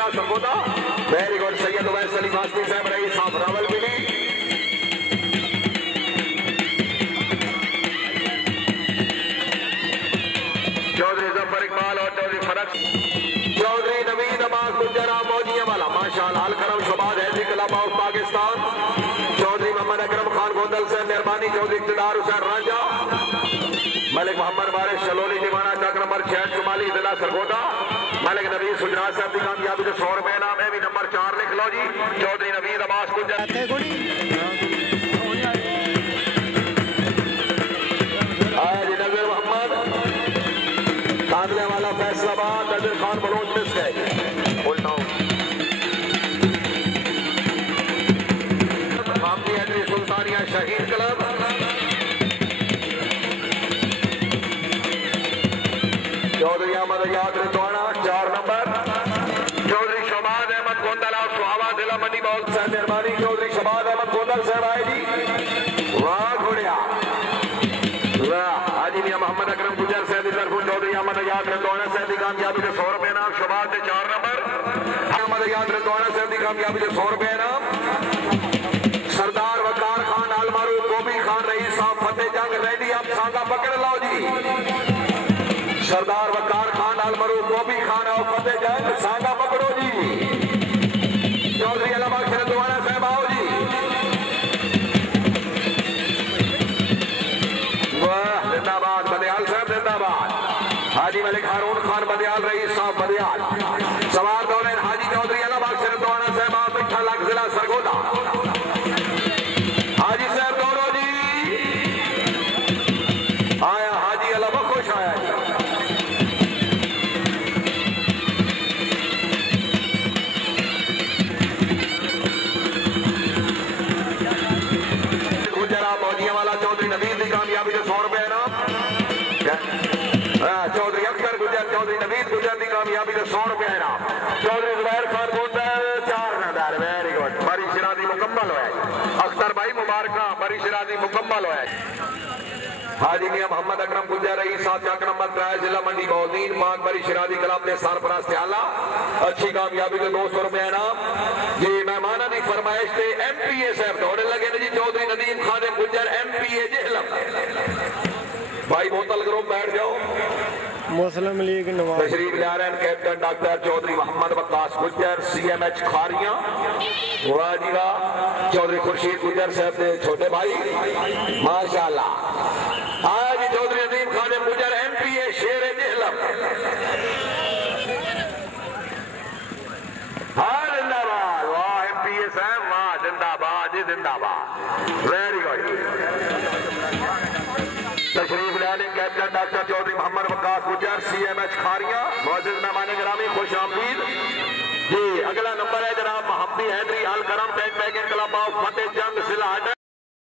जिला Sargodha. Very good. Syed Uvais Ali Wasti साहब रईस ऑफ रावलपिंडी। चौधरी जफर इकबाल और चौधरी फरक। चौधरी नवीद अब्बास गुजरा मौजिया वाला माशाअल्लाह। Alkaram Shahbaz Haidari club of Pakistan. चौधरी मोहम्मद अकरम खान गोंदल से मेहरबानी। चौधरी इक़्तिदार हुसैन राजा। मलिक मोहम्मद वारिस शलोली दीवाना चक नंबर 6 शुमाली जिला सरगोदा। मलिक नवीद सुजरात साहब की कामयाबी से 100 रुपए इनाम है। भी नंबर 4 लिख लो जी। चौधरी नवीद अब्बास गुजर। आया जी नजर मोहम्मद कांदले वाला फैसलाबाद। नजर खान बलोच मिस गए। सुल्तानिया शहीद क्लब। चौधरी अहमद याद रिदवाना 4 नंबर। चौधरी शबाज अहमद गोंदल और सुहावा जिला मंडी बहुत साहब मेहरबानी। चौधरी शबाज अहमद गोंदल साहब आए जी। वाह घोड़िया वाह। हाजी मियां मोहम्मद अकरम गुजर साहब की तरफ चौधरी अहमद याद रिदवाना साहब की कामयाबी से 100 रुपए इनाम। शबाज के 4 नंबर। अहमद याद रिदवाना साहब की कामयाबी से 100 रुपए इनाम। सरदार वकार खान अलमारू गोभी खान रईस साहब फतेह जंग रेडी। आप सांगा पकड़ लो जी। सरदार वकार खान अलमारू गोभी खान और फतेह जंग सांगा पकड़ो जी। चौधरी अलामा खिरदवाना साहब आओ जी। वाह जिंदाबाद बदियाल साहब जिंदाबाद। हाजी मलिक हारून खान बदियाल रईस साहब बदियाल। सवार दौरे हाजी चौधरी अलामा खिरदवाना साहब आप मिठा लाख जिला सरगोदा। हाजी साहब दौड़ो जी। आया हाजी अलामा खुश आया जी। गुजरा मौजिया वाला चौधरी नवीद की कामयाबी से 100 रुपए इनाम। चौधरी अख्तर गुजर चौधरी नवीद गुजर की कामयाबी से 100 रुपए इनाम। Chaudhry Zubair Khan Gondal 4 number. Very good. बड़ी शरादी मुकम्मल हुआ। अख्तर भाई मुबारक बड़ी शरादी मुकम्मल हुआ। हाजी मियां मोहम्मद अकरम गुजर रईस साहब चक नंबर 3 जिला मंडी बौदीन पाक बड़ी शरादी क्लब ने सरपरस्त आला अच्छी कामयाबी के 200 रुपए इनाम जी। मेहमाना की फरमाइश से MPA साहब दौड़े लगे जी। चौधरी नदीम खान गुजर MPA जेहलम। भाई बोतल ग्रुप बैठ जाओ। मुस्लिम लीग नवाज तशरीफ ला रहे हैं कैप्टन डॉक्टर चौधरी मोहम्मद वक्कास गुजर CMH खारियां। वाह जी वाह। चौधरी खुर्शीद गुजर साहब के छोटे भाई माशाल्लाह। आज चौधरी नदीम खान गुजर MPA शेर जेहलम। हाँ जिंदाबाद। वाह MPA साहब वाह जिंदाबाद जी जिंदाबाद। Very good. तशरीफ लाने कैप्टन डॉक्टर चौधरी मोहम्मद वक्कास गुजर CMH खारियां। मौजूद मेहमान गिरामी खुश आमदीद जी। अगला नंबर है जनाब मोहम्मद हैदरी अलकरम टेक pegging club of Fateh Jang सिला।